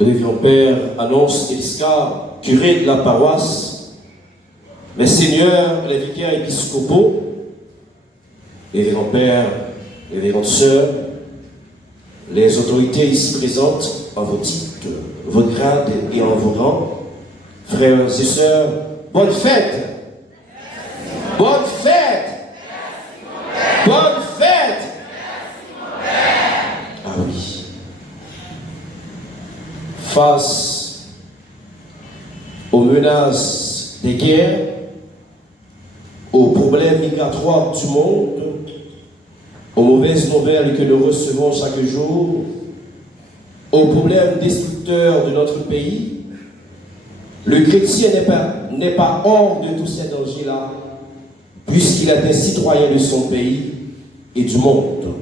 Le révérend père annonce Elisca, curé de la paroisse, les seigneurs, les vicaires épiscopaux, les révérends pères, les révérentes sœurs, les autorités ici présentes en vos titres, vos grades et en vos rangs, frères et sœurs, bonne fête! Bonne fête! Bonne fête! Ah oui. Face aux menaces des guerres, aux problèmes migratoires du monde, aux mauvaises nouvelles que nous recevons chaque jour, aux problèmes destructeurs de notre pays, le chrétien n'est pas hors de tous ces dangers-là, puisqu'il est un citoyen de son pays et du monde.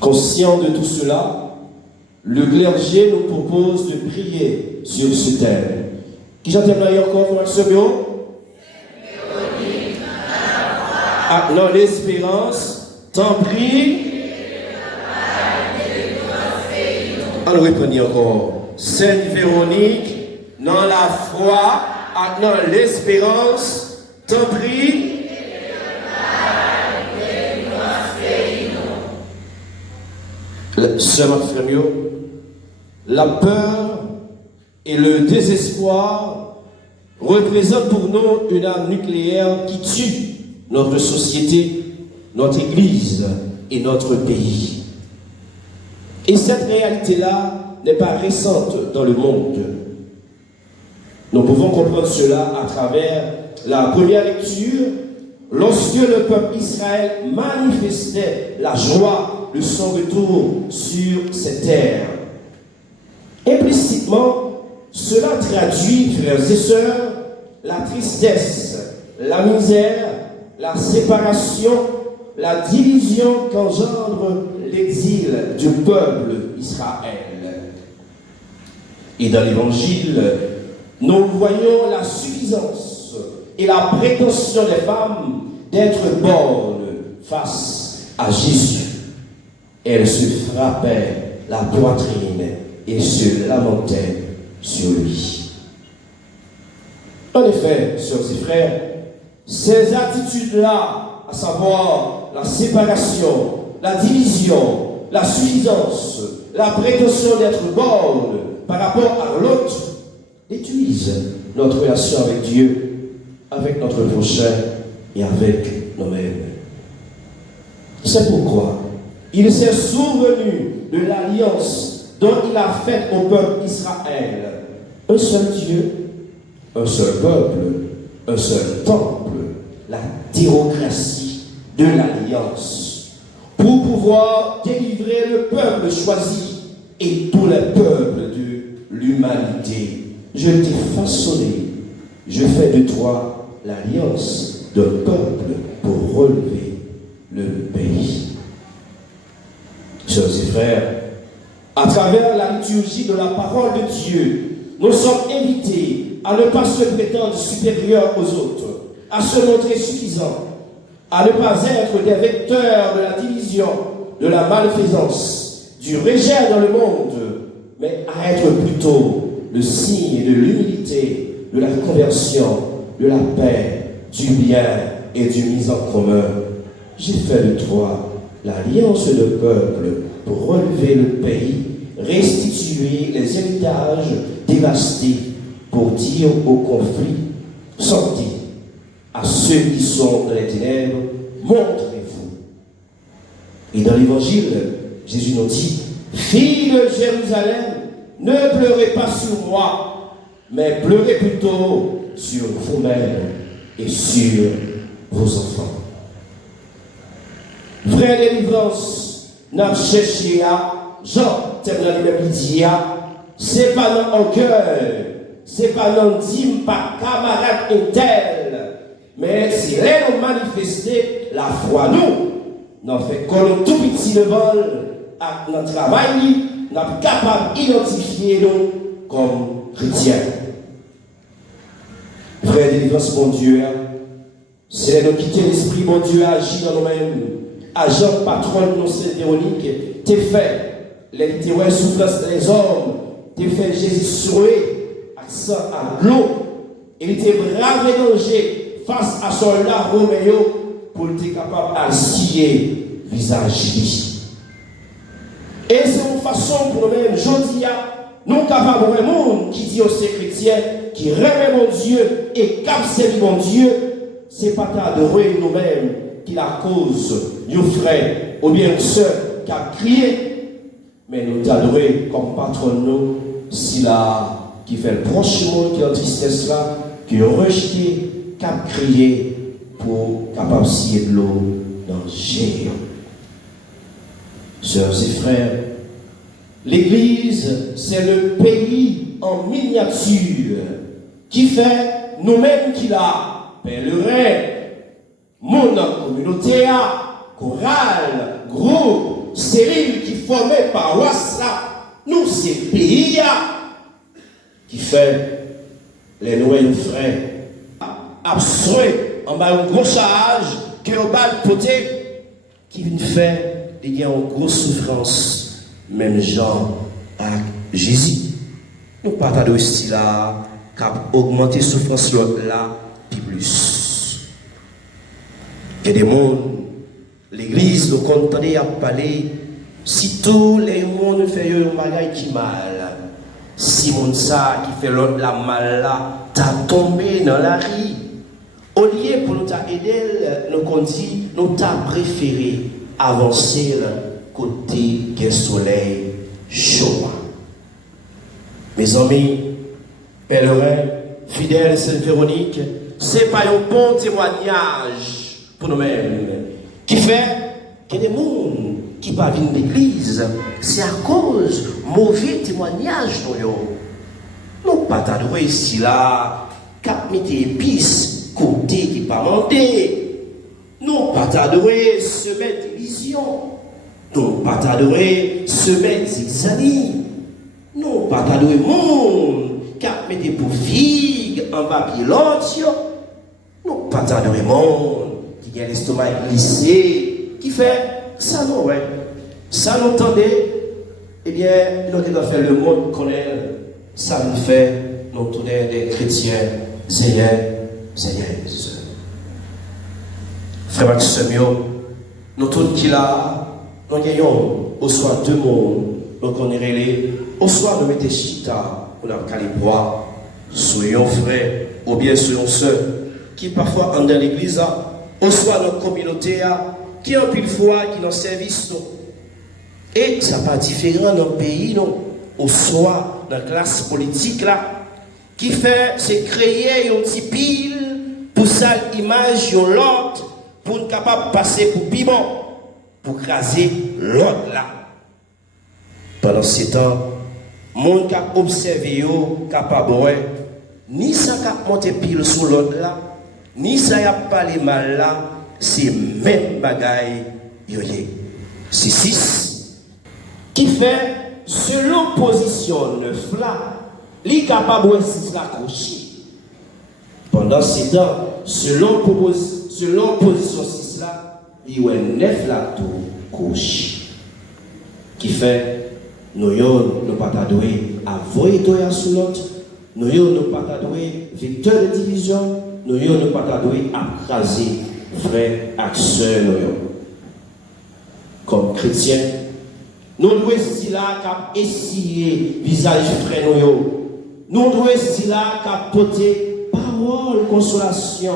Conscient de tout cela, le clergé nous propose de prier sur ce thème. Qui j'entends encore pour ce bureau? Ah, non, l'espérance, t'en prie. On reprend encore. Sainte Véronique, dans la foi, ah, non, l'espérance, t'en prie. Sœur Frémio, la peur et le désespoir représentent pour nous une arme nucléaire qui tue notre société, notre Église et notre pays. Et cette réalité-là n'est pas récente dans le monde. Nous pouvons comprendre cela à travers la première lecture, lorsque le peuple Israël manifestait la joie de son retour sur ses terres. Implicitement, cela traduit, frères et sœurs, la tristesse, la misère, la séparation, la division qu'engendre l'exil du peuple Israël. Et dans l'Évangile, nous voyons la suffisance et la prétention des femmes d'être bonnes face à Jésus. Elles se frappaient la poitrine et se lamentaient sur lui. En effet, sœurs et frères, ces attitudes-là, à savoir la séparation, la division, la suffisance, la prétention d'être bonne par rapport à l'autre, détruisent notre relation avec Dieu, avec notre prochain et avec nous-mêmes. C'est pourquoi il s'est souvenu de l'alliance dont il a faite au peuple Israël. Un seul Dieu, un seul peuple, un seul temple, la théocratie de l'alliance, pour pouvoir délivrer le peuple choisi et tous les peuples de l'humanité. Je t'ai façonné, je fais de toi l'alliance d'un peuple pour relever le pays. Sœurs et frères, à travers la liturgie de la parole de Dieu, nous sommes invités à ne pas se prétendre supérieurs aux autres, à se montrer suffisants, à ne pas être des vecteurs de la division, de la malfaisance, du rejet dans le monde, mais à être plutôt le signe de l'humilité, de la conversion, de la paix, du bien et du mise en commun. J'ai fait de toi l'alliance de peuple pour relever le pays, restituer les héritages dévastés, pour dire au conflit, sortez à ceux qui sont dans les ténèbres, montrez-vous. Et dans l'évangile, Jésus nous dit, filles de Jérusalem, ne pleurez pas sur moi, mais pleurez plutôt sur vous-mêmes et sur vos enfants. Vraie délivrance, n'a cherché à Jean, terminal de midi, c'est pas dans orgueil, c'est pas dans dîme, pas camarade et tel, mais c'est là nous manifester la foi, nous fait qu'on tout petit le vol, à notre travail, nous sommes capables d'identifier nous comme chrétiens. Vraie délivrance, mon Dieu, c'est de quitter l'esprit, mon Dieu, agir dans nous-mêmes. Agent patron de nos Sainte Véronique, t'es fait. les ouais, souffrances des hommes, tu fait Jésus soué, accent à l'eau, il était brave et danger face à soldat Roméo pour être capable d'assurer visage lui. Et c'est une façon pour nous-mêmes, je dis, nous capables de monde qui dit aux chrétiens, qui rêve mon Dieu et cap servir mon Dieu, c'est pas d'adorer nous-mêmes qui la cause, nos frères ou bien sœurs qui a crié, mais nous d'adorer comme patron nous, si là, qui fait le proche monde, qui est en tristesse là, qui est rejeté, qui a crié pour capable scier de l'eau dans le géant. Sœurs et frères, l'Église, c'est le pays en miniature qui fait nous-mêmes qui la pèlerins, mon communauté, chorale, groupe, cellule qui formait paroisse là, nous c'est pays qui fait les noyaux frères, abstrait en bas un gros charge que au bas de côté qui vient faire il y a une grosse souffrance, même gens à Jésus. Nous pas de style là, qui a augmenté la souffrance là, puis plus. Il y a des mondes, l'église, nous contendons à parler, si tous les mondes font un bagage qui mal, si mon ça qui fait l'autre la mal là, t'as tombé dans la rue. Au lieu pour nous aider, nous dit, nous t'as préféré avancer côté du soleil chaud. Mes amis, pèlerins, fidèles Sainte-Véronique, c'est pas un bon témoignage pour nous-mêmes qui fait que des gens qui ne viennent pas l'église, c'est à cause de mauvais témoignages. Nous ne pas t'adorer ici là, cap mettre épices, côté qui pas monté. Non, pas t'adorer, semer division. Non, pas t'adorer, semer zigzagis. Non, pas t'adorer, monde, qui a mis pour figue en bas de l'autre. Non, pas t'adorer, monde, qui a l'estomac glissé, qui fait ça, non, ouais. Ça, nous entendez, eh bien, nous devons faire le monde connaître. Ça nous fait, nous tourner des chrétiens, zéliens. Frère Maximio, nous tous qui là, nous gagnons au soir deux mondes, nous connaissons les, au soir nous mettons chita, nous avons qu'à les boire, soyons frères ou bien soyons sœurs, qui parfois en dans l'église, au soir nos communautés, qui ont pile fois, qui dans service, et ça pas différent dans le pays, non, au soir dans la classe politique là, qui fait, c'est créer un petit pile pour ça l'image de l'autre, pour être capable de passer pour piment, pour craser l'autre là. Pendant ce temps, monde qui a observé, capable, ni ça qui a monté pile sur l'autre là, ni ça qui a parlé mal là, c'est même bagaille, c'est 6. Qui fait, selon position 9 là, il est capable de s'accrocher. Pendant ce temps, selon position 6 là, il y a 9 là tout couche. Qui fait, nous ne pas t'adouer à voyer sur l'autre, nous ne pas t'adouer victoire de division, nous ne pas t'adouer à craser frère et sœur. Comme chrétiens, nous devons être là qu'à essayer visage frère nous devons être là qu'à porter parole, consolation,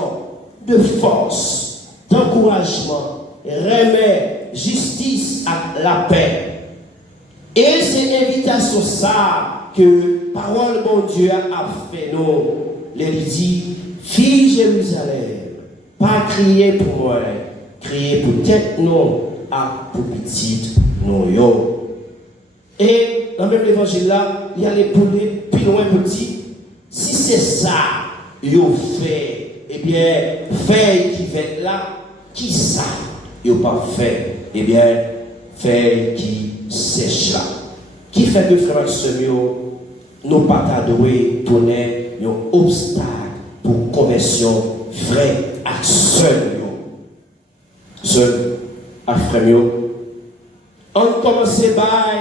de force, d'encouragement, remède, justice à la paix. Et c'est l'invitation ça que parole bon Dieu a fait nous. Les dit, fille Jérusalem, pas crier pour moi, crier pour tête non, à pour petite non yo. Et dans le même évangile là, il y a les poulets plus loin petit. Si c'est ça, yo fait, eh bien, fait qui fait là, qui ça, yo pas fait, eh bien, fait qui sèche là. Qui fait que frère Semio, nous pas t'adouer, donner un obstacle pour conversion frère à seul. Seul à frère. On commence par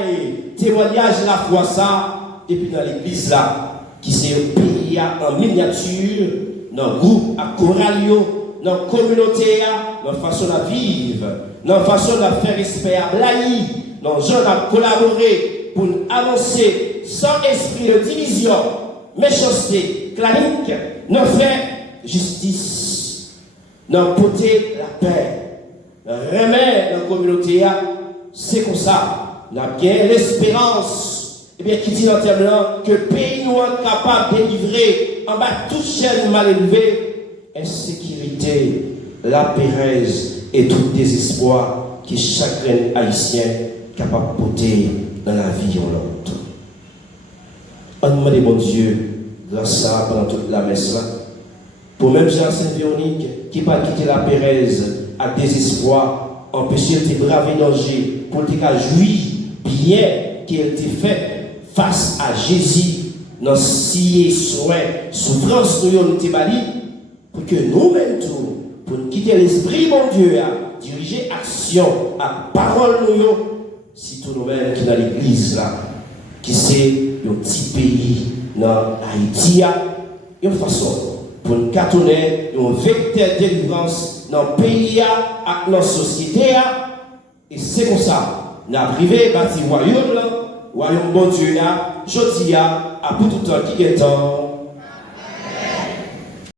témoignage de la foi ça, et puis dans l'église là, qui c'est un pays en miniature, dans le groupe à Coralio, dans la communauté, dans la façon de vivre, dans la façon de faire respect à Blaï, dans le genre de collaborer pour avancer sans esprit de division, méchanceté, clanique, nous faire justice, nous porter la paix, remettre dans la communauté, c'est comme ça, nous avons bien l'espérance, et bien qui dit dans le terme là, que le pays nous est capable de délivrer en bas toute chaîne mal élevée, insécurité, la pérèse et tout désespoir qui chacun haïtien capable de porter dans la vie en l'autre. On demande mon Dieu, grâce à pendant toute la messe là, pour même Jean Saint-Véronique qui pas quitter la pérèse à désespoir, empêcher de braver danger, pour te jouir bien qu'elle t'ait fait face à Jésus, dans si soin, souffrance nous avons bali, pour que nous-mêmes tout, pour nous quitter l'esprit mon Dieu, à diriger action, à parole nous, si tout nous-mêmes qui dans l'église là, qui c'est un petit pays dans Haïti, une façon pour nous cartonner un vecteur de délivrance dans le pays, dans la société, et c'est comme ça, nous avons privé bâti royaume là, royaume bon Dieu là, je dis à tout le temps qui est temps.